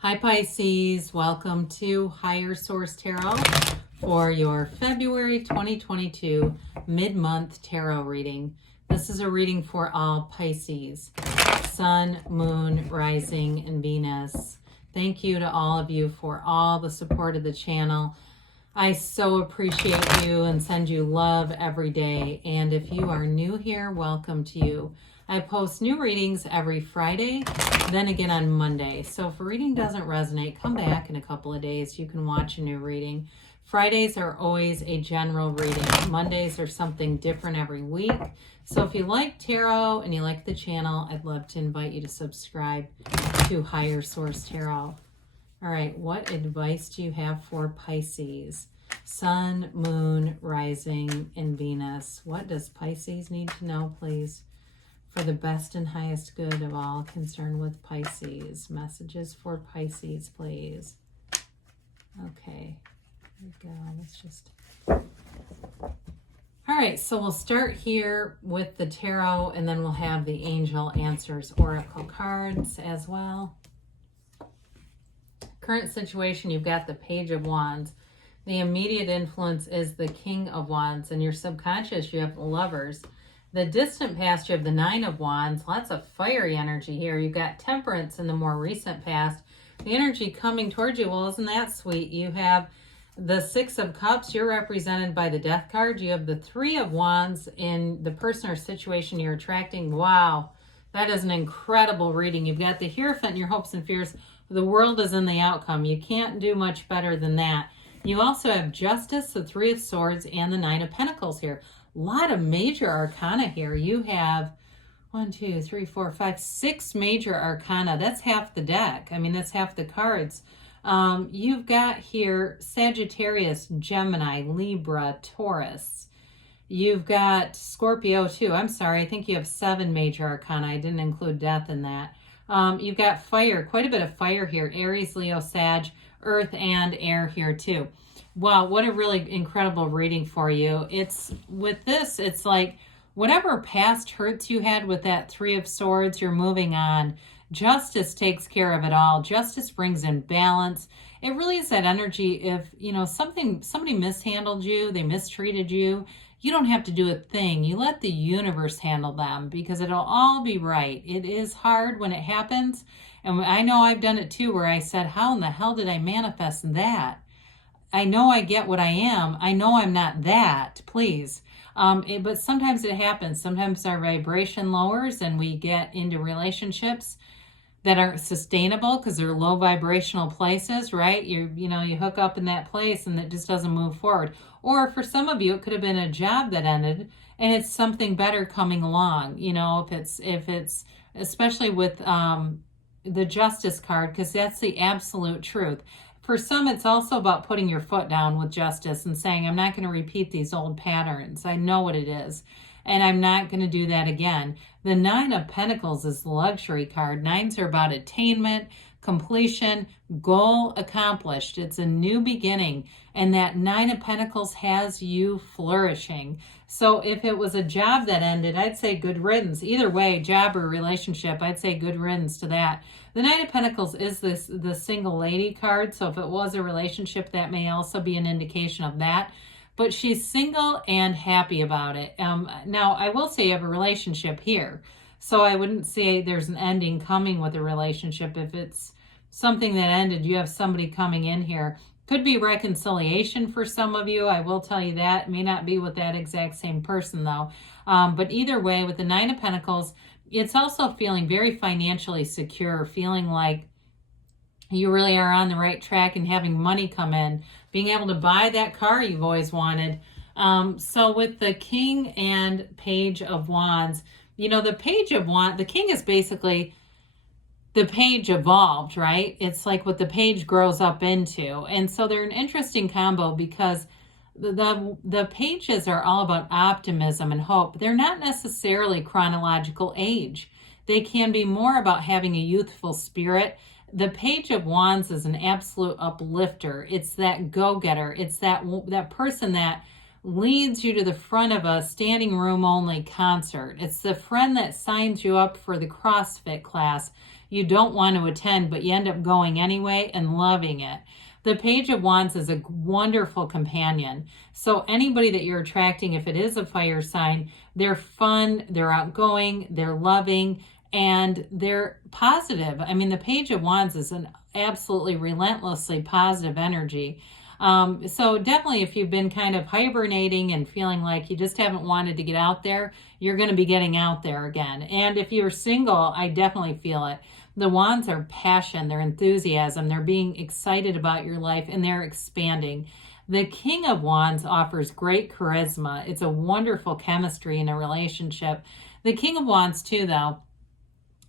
Hi Pisces, welcome to Higher Source Tarot for your February 2022 mid-month tarot reading. This is a reading for all Pisces, Sun, Moon, Rising, and Venus. Thank you to all of you for all the support of the channel. I so appreciate you and send you love every day. And if you are new here, welcome to you. I post new readings every Friday, then again on Monday. So if a reading doesn't resonate, come back in a couple of days. You can watch a new reading. Fridays are always a general reading. Mondays are something different every week. So if you like tarot and you like the channel, I'd love to invite you to subscribe to Higher Source Tarot. All right, what advice do you have for Pisces? Sun, Moon, Rising, and Venus. What does Pisces need to know, please? For the best and highest good of all concerned with Pisces. Messages for Pisces, please. Okay, here we go. Let's just... All right, so we'll start here with the tarot, and then we'll have the Angel Answers Oracle cards as well. Current situation, you've got the Page of Wands. The immediate influence is the King of Wands. In your subconscious, you have the Lovers. The distant past, you have the Nine of Wands. Lots of fiery energy here. You've got Temperance in the more recent past. The energy coming towards you, well, isn't that sweet? You have the Six of Cups. You're represented by the Death card. You have the Three of Wands in the person or situation you're attracting. Wow, that is an incredible reading. You've got the Hierophant in your hopes and fears. The world is in the outcome. You can't do much better than that. You also have Justice, the Three of Swords, and the Nine of Pentacles here. A lot of major arcana here. You have 1, 2, 3, 4, 5, 6 major arcana. That's half the deck. I mean, that's half the cards. You've got here Sagittarius, Gemini, Libra, Taurus. You've got Scorpio too. I'm sorry, I think you have 7 major arcana. I didn't include death in that. You've got fire, quite a bit of fire here. Aries, Leo, Sag, Earth, and air here too. Wow, what a really incredible reading for you. It's with this, it's like whatever past hurts you had with that Three of Swords, you're moving on. Justice takes care of it all. Justice brings in balance. It really is that energy. If, you know, somebody mishandled you, they mistreated you, you don't have to do a thing. You let the universe handle them because it'll all be right. It is hard when it happens. And I know I've done it too, where I said, how in the hell did I manifest that? I know I get what I am. I know I'm not that, please. But sometimes it happens. Sometimes our vibration lowers and we get into relationships that aren't sustainable because they're low vibrational places, right? You hook up in that place and it just doesn't move forward. Or for some of you, it could have been a job that ended and it's something better coming along. You know, if it's especially with the Justice card, because that's the absolute truth. For some, it's also about putting your foot down with justice and saying, I'm not going to repeat these old patterns. I know what it is, and I'm not going to do that again. The Nine of Pentacles is the luxury card. Nines are about attainment, completion, goal accomplished. It's a new beginning, and that Nine of Pentacles has you flourishing. So if it was a job that ended, I'd say good riddance. Either way, job or relationship, I'd say good riddance to that. The Nine of Pentacles is the single lady card, so if it was a relationship, that may also be an indication of that. But she's single and happy about it. Now, I will say you have a relationship here, so I wouldn't say there's an ending coming with a relationship. If it's something that ended, you have somebody coming in here. Could be reconciliation for some of you. I will tell you that. It may not be with that exact same person, though. But either way, with the Nine of Pentacles, it's also feeling very financially secure, feeling like you really are on the right track and having money come in, being able to buy that car you've always wanted. So with the King and Page of Wands, you know, the Page of Wands, the King is basically the page evolved, right? It's like what the page grows up into. And so they're an interesting combo because the pages are all about optimism and hope. They're not necessarily chronological age. They can be more about having a youthful spirit. The Page of Wands is an absolute uplifter. It's that go-getter. It's that person that leads you to the front of a standing room only concert. It's the friend that signs you up for the CrossFit class. you don't want to attend, but you end up going anyway and loving it. The Page of Wands is a wonderful companion. So anybody that you're attracting, if it is a fire sign, they're fun, they're outgoing, they're loving, and they're positive. I mean, the Page of Wands is an absolutely relentlessly positive energy. So definitely if you've been kind of hibernating and feeling like you just haven't wanted to get out there, you're going to be getting out there again. And if you're single, I definitely feel it. The wands are passion, they're enthusiasm, they're being excited about your life, and they're expanding. The King of Wands offers great charisma. It's a wonderful chemistry in a relationship. The King of Wands too, though,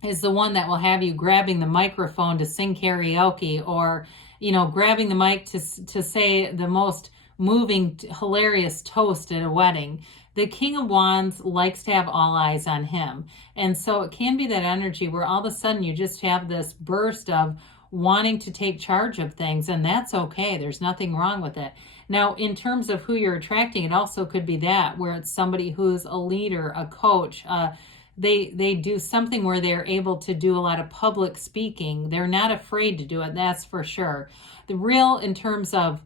is the one that will have you grabbing the microphone to sing karaoke, or, you know, grabbing the mic to say the most moving, hilarious toast at a wedding. The King of Wands likes to have all eyes on him. And so it can be that energy where all of a sudden you just have this burst of wanting to take charge of things, and that's okay. There's nothing wrong with it. Now, in terms of who you're attracting, it also could be that where it's somebody who's a leader, a coach, they do something where they're able to do a lot of public speaking. They're not afraid to do it, that's for sure. The real, in terms of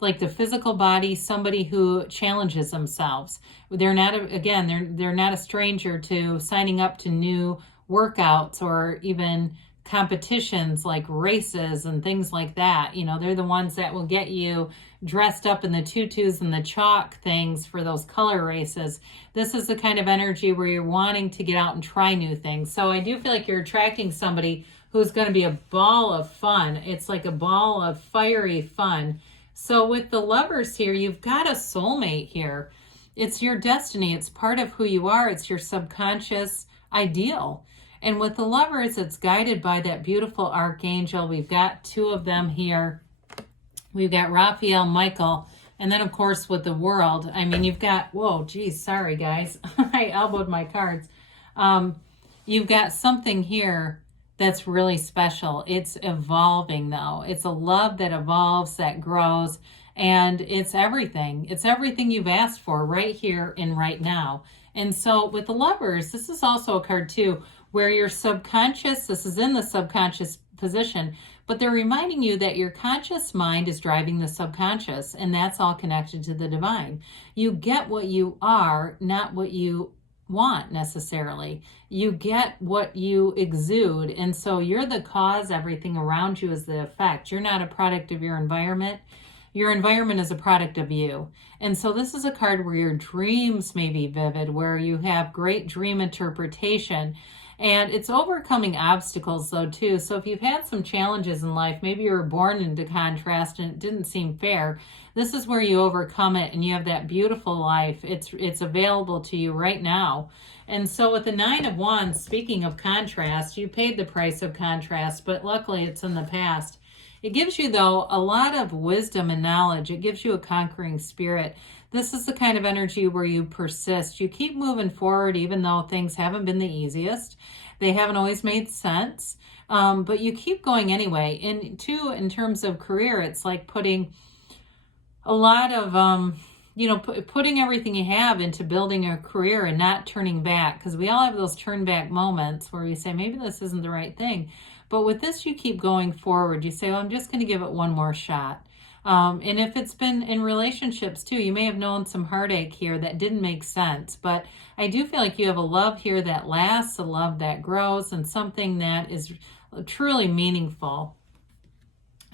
like the physical body, somebody who challenges themselves. They're not, they're not a stranger to signing up to new workouts or even competitions like races and things like that. You know, they're the ones that will get you dressed up in the tutus and the chalk things for those color races. This is the kind of energy where you're wanting to get out and try new things. So I do feel like you're attracting somebody who's going to be a ball of fun. It's like a ball of fiery fun. So with the Lovers here, you've got a soulmate here. It's your destiny. It's part of who you are. It's your subconscious ideal. And with the Lovers, it's guided by that beautiful archangel. We've got two of them here. We've got Raphael, Michael, and then, of course, with the World. I mean, you've got, whoa, geez, sorry, guys. I elbowed my cards. You've got something here that's really special. It's evolving, though. It's a love that evolves, that grows, and it's everything. It's everything you've asked for right here and right now. And so with the Lovers, this is also a card, too, where your subconscious, this is in the subconscious position, but they're reminding you that your conscious mind is driving the subconscious, and that's all connected to the divine. You get what you are, not what you want necessarily. You get what you exude, and so you're the cause. Everything around you is the effect. You're not a product of your environment. Your environment is a product of you. And so this is a card where your dreams may be vivid, where you have great dream interpretation. And it's overcoming obstacles, though, too. So if you've had some challenges in life, maybe you were born into contrast and it didn't seem fair, this is where you overcome it and you have that beautiful life. It's available to you right now. And so with the Nine of Wands, speaking of contrast, you paid the price of contrast, but luckily it's in the past. It gives you, though, a lot of wisdom and knowledge. It gives you a conquering spirit. This is the kind of energy where you persist. You keep moving forward even though things haven't been the easiest. They haven't always made sense, but you keep going anyway. And two, in terms of career, it's like putting a lot of, putting everything you have into building a career and not turning back, because we all have those turn back moments where we say, maybe this isn't the right thing. But with this, you keep going forward. You say, well, I'm just going to give it one more shot. And if it's been in relationships too, you may have known some heartache here that didn't make sense. But I do feel like you have a love here that lasts, a love that grows, and something that is truly meaningful.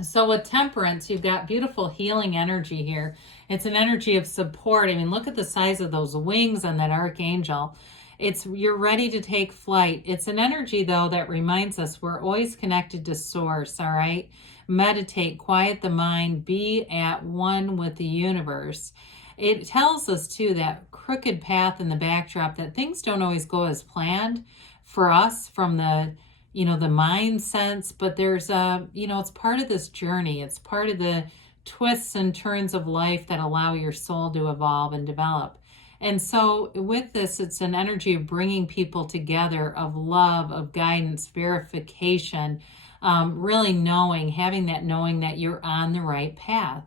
So with Temperance, you've got beautiful healing energy here. It's an energy of support. I mean, look at the size of those wings on that archangel. You're ready to take flight. It's an energy, though, that reminds us we're always connected to source, all right? Meditate, quiet the mind, be at one with the universe. It tells us, too, that crooked path in the backdrop, that things don't always go as planned for us from the mind sense, but there's it's part of this journey. It's part of the twists and turns of life that allow your soul to evolve and develop. And so with this, it's an energy of bringing people together, of love, of guidance, verification, really having that knowing that you're on the right path.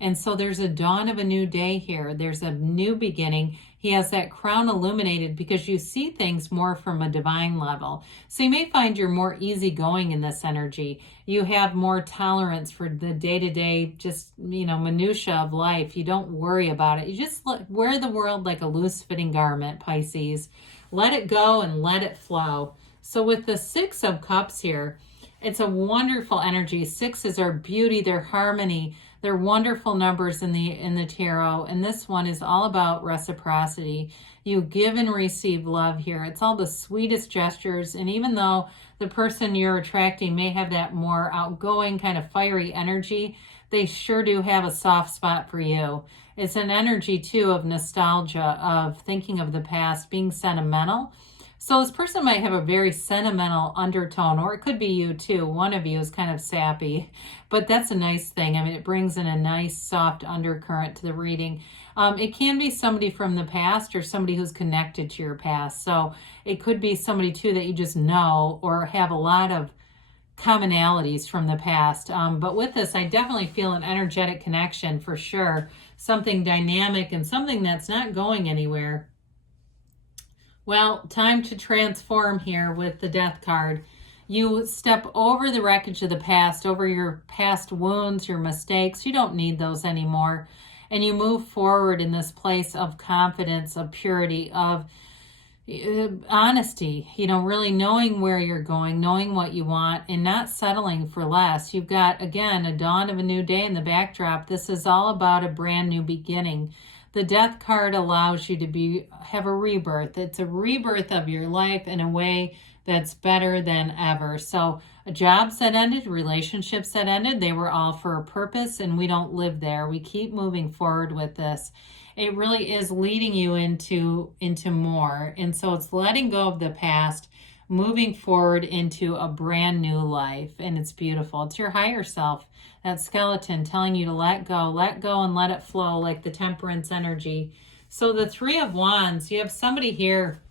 And so there's a dawn of a new day here. There's a new beginning. He has that crown illuminated because you see things more from a divine level. So you may find you're more easygoing in this energy. You have more tolerance for the day-to-day, just, minutia of life. You don't worry about it. You just wear the world like a loose-fitting garment, Pisces. Let it go and let it flow. So with the Six of Cups here, it's a wonderful energy. Sixes are beauty, they're harmony. They're wonderful numbers in the tarot, and this one is all about reciprocity. You give and receive love here. It's all the sweetest gestures, and even though the person you're attracting may have that more outgoing kind of fiery energy, they sure do have a soft spot for you. It's an energy too of nostalgia, of thinking of the past, being sentimental. So this person might have a very sentimental undertone, or it could be you too. One of you is kind of sappy, but that's a nice thing. I mean, it brings in a nice soft undercurrent to the reading. It can be somebody from the past or somebody who's connected to your past. So it could be somebody too that you just know or have a lot of commonalities from the past. But with this, I definitely feel an energetic connection for sure. Something dynamic and something that's not going anywhere. Well, time to transform here with the Death card. You step over the wreckage of the past, over your past wounds, your mistakes. You don't need those anymore. And you move forward in this place of confidence, of purity, of honesty, really knowing where you're going, knowing what you want, and not settling for less. You've got, again, a dawn of a new day in the backdrop. This is all about a brand new beginning. The Death card allows you to have a rebirth. It's a rebirth of your life in a way that's better than ever. So jobs that ended, relationships that ended, they were all for a purpose, and we don't live there. We keep moving forward with this. It really is leading you into more. And so it's letting go of the past, moving forward into a brand new life. And it's beautiful. It's your higher self, that skeleton telling you to let go and let it flow, like the Temperance energy. So the Three of Wands, you have somebody here.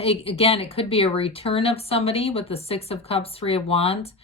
Again, it could be a return of somebody with the Six of Cups, Three of Wands.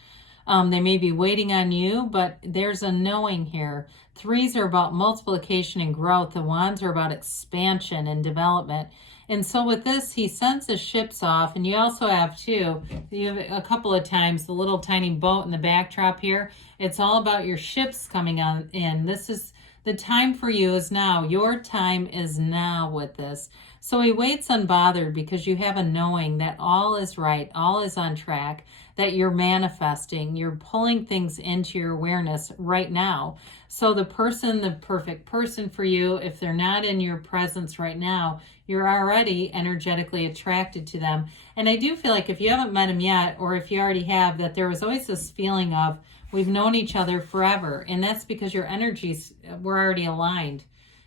They may be waiting on you, but there's a knowing here. Threes are about multiplication and growth. The Wands are about expansion and development. And so with this, he sends his ships off. And you also have too, you have a couple of times the little tiny boat in the backdrop here. It's all about your ships coming on in. This is the time for you is now. Your time is now with this. So he waits unbothered because you have a knowing that all is right, all is on track, that you're manifesting, you're pulling things into your awareness right now. So the perfect person for you, if they're not in your presence right now, you're already energetically attracted to them. And I do feel like if you haven't met them yet, or if you already have, that there was always this feeling of we've known each other forever. And that's because your energies were already aligned.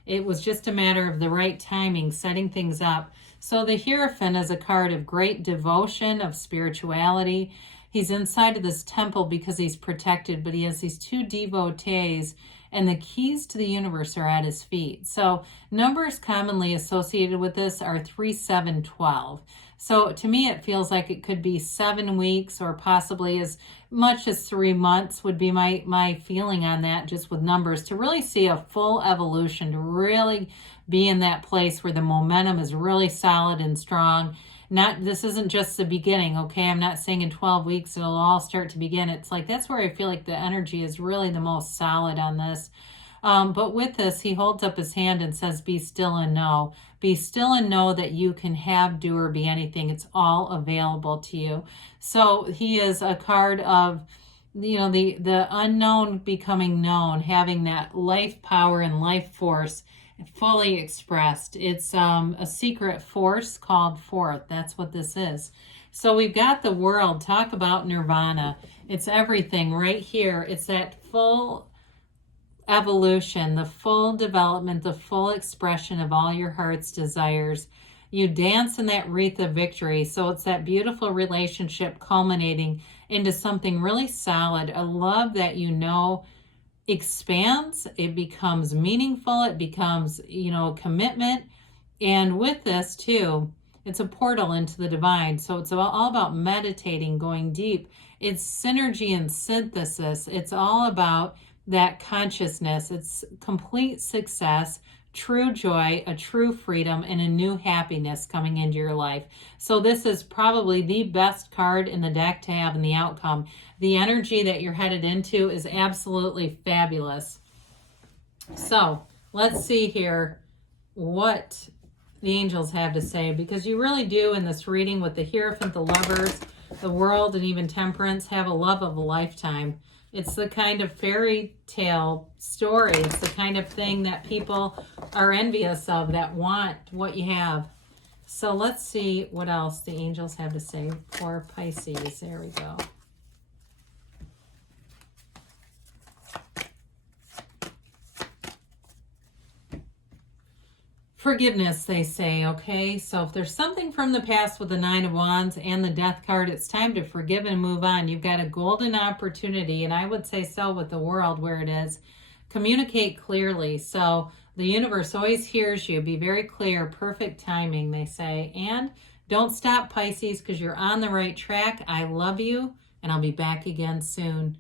It was just a matter of the right timing, setting things up. So the Hierophant is a card of great devotion, of spirituality. He's inside of this temple because he's protected, but he has these two devotees, and the keys to the universe are at his feet. So numbers commonly associated with this are 3, 7, 12. So to me, it feels like it could be 7 weeks or possibly as much as 3 months would be my feeling on that, just with numbers, to really see a full evolution, to really be in that place where the momentum is really solid and strong. This isn't just the beginning, okay? I'm not saying in 12 weeks it'll all start to begin. It's like that's where I feel like the energy is really the most solid on this. But with this, he holds up his hand and says, be still and know. Be still and know that you can have, do, or be anything. It's all available to you. So he is a card of, the unknown becoming known, having that life power and life force fully expressed. It's a secret force called forth. That's what this is. So we've got the world. Talk about nirvana. It's everything right here. It's that full evolution, the full development, the full expression of all your heart's desires. You dance in that wreath of victory. So it's that beautiful relationship culminating into something really solid, a love that expands, it becomes meaningful, it becomes, a commitment. And with this too, it's a portal into the divine. So it's all about meditating, going deep. It's synergy and synthesis. It's all about that consciousness. It's complete success, true joy, a true freedom, and a new happiness coming into your life. So this is probably the best card in the deck to have in the outcome. The energy that you're headed into is absolutely fabulous. So let's see here what the angels have to say, because you really do in this reading with the Hierophant, the Lovers, the World, and even Temperance have a love of a lifetime. It's the kind of fairy tale story. It's the kind of thing that people are envious of, that want what you have. So let's see what else the angels have to say for Pisces. There we go. Forgiveness, they say, okay? So if there's something from the past with the Nine of Wands and the Death card, it's time to forgive and move on. You've got a golden opportunity, and I would say so with the World where it is. Communicate clearly. So the universe always hears you. Be very clear. Perfect timing, they say. And don't stop, Pisces, because you're on the right track. I love you, and I'll be back again soon.